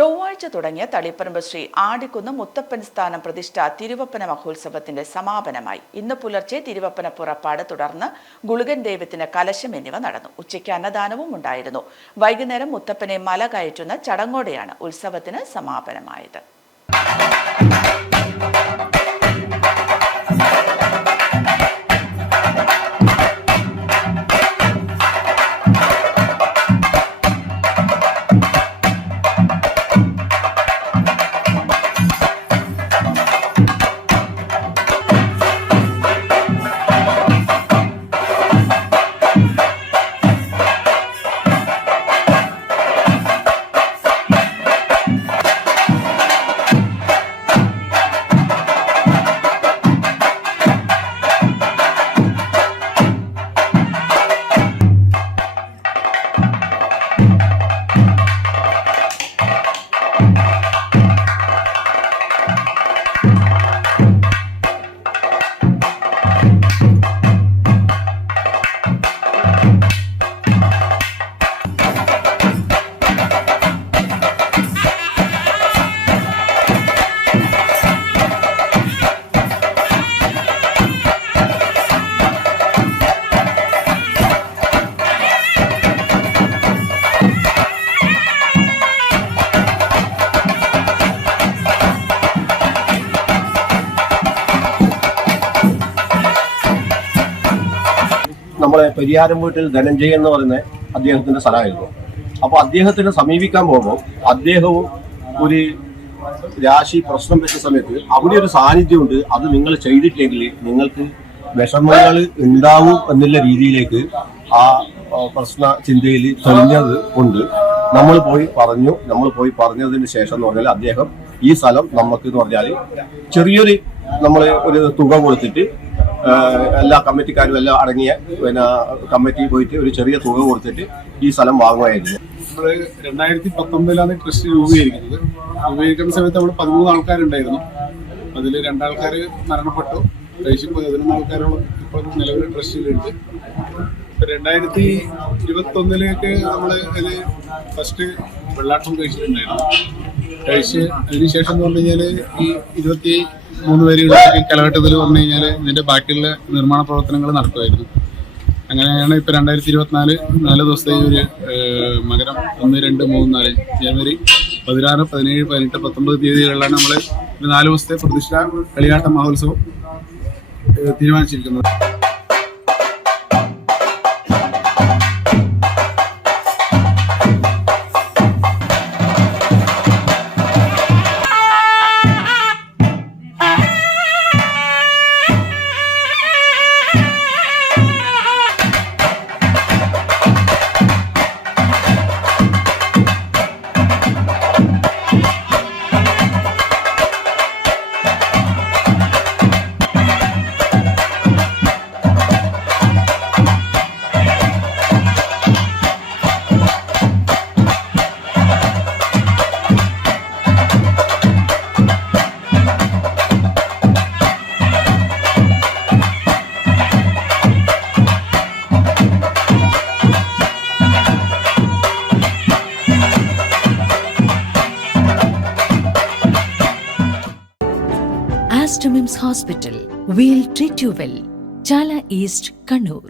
ചൊവ്വാഴ്ച തുടങ്ങിയ തളിപ്പറമ്പ് ശ്രീ ആടിക്കുന്ന് മുത്തപ്പൻ സ്ഥാനം പ്രതിഷ്ഠ തിരുവപ്പന മഹോത്സവത്തിന്റെ സമാപനമായി. ഇന്ന് പുലർച്ചെ തിരുവപ്പന പുറപ്പാട്, തുടർന്ന് ഗുളികൻ ദൈവത്തിന് കലശം എന്നിവ നടന്നു. ഉച്ചയ്ക്ക് അന്നദാനവും ഉണ്ടായിരുന്നു. വൈകുന്നേരം മുത്തപ്പനെ മല കയറ്റുന്ന ചടങ്ങോടെയാണ് ഉത്സവത്തിന് സമാപനമായത്. നമ്മളെ പരിയാരം വീട്ടിൽ ധനഞ്ജയൻ എന്ന് പറയുന്ന അദ്ദേഹത്തിന്റെ സ്ഥലമായിരുന്നു. അപ്പോൾ അദ്ദേഹത്തിനെ സമീപിക്കാൻ പോകുമ്പോൾ അദ്ദേഹവും ഒരു രാശി പ്രശ്നം വെച്ച സമയത്ത് അവിടെ ഒരു സാന്നിധ്യമുണ്ട്, അത് നിങ്ങൾ ചെയ്തിട്ടില്ലെങ്കിൽ നിങ്ങൾക്ക് വിഷമങ്ങൾ ഉണ്ടാവും എന്നുള്ള രീതിയിലേക്ക് ആ പ്രശ്ന ചിന്തയിൽ തെളിഞ്ഞത് കൊണ്ട് നമ്മൾ പോയി പറഞ്ഞതിന് ശേഷം എന്ന് പറഞ്ഞാൽ അദ്ദേഹം ഈ സ്ഥലം നമുക്ക് എന്ന് പറഞ്ഞാൽ ചെറിയൊരു നമ്മൾ ഒരു തുക കൊടുത്തിട്ട് എല്ലാ കമ്മിറ്റിക്കാരും എല്ലാം അടങ്ങിയ കമ്മിറ്റി പോയിട്ട് ഒരു ചെറിയ തുക കൊടുത്തിട്ട് ഈ സ്ഥലം വാങ്ങുമായിരുന്നു. നമ്മൾ 2019 ട്രസ്റ്റ് രൂപീകരിക്കുന്നത്. രൂപീകരിക്കുന്ന സമയത്ത് നമ്മൾ 13 ആൾക്കാരുണ്ടായിരുന്നു. അതിൽ 2 ആൾക്കാർ മരണപ്പെട്ടു. 11 ആൾക്കാരോളം ഇപ്പോൾ നിലവിൽ ട്രസ്റ്റിലുണ്ട്. 2021 നമ്മൾ അതിൽ ഫസ്റ്റ് വെള്ളാട്ടം കഴിച്ചിട്ടുണ്ടായിരുന്നു. അതിനുശേഷം എന്ന് പറഞ്ഞു കഴിഞ്ഞാൽ ഈ 23 പേരുകളുടെ കാലഘട്ടത്തിൽ പറഞ്ഞു കഴിഞ്ഞാൽ ഇതിന്റെ ബാക്കിയുള്ള നിർമ്മാണ പ്രവർത്തനങ്ങൾ നടക്കുമായിരുന്നു. അങ്ങനെയാണ് ഇപ്പോൾ 2024 4 ദിവസത്തെ ഒരു മകരം 1, 2, 3, 4 ജനുവരി 16, 17, 18, 19 തീയതികളിലാണ് നമ്മൾ 4 ദിവസത്തെ പ്രതിഷ്ഠ കളിയാട്ട മഹോത്സവം തീരുമാനിച്ചിരിക്കുന്നത്. Aster MIMS Hospital. We'll treat you well. Chala East, Kannur.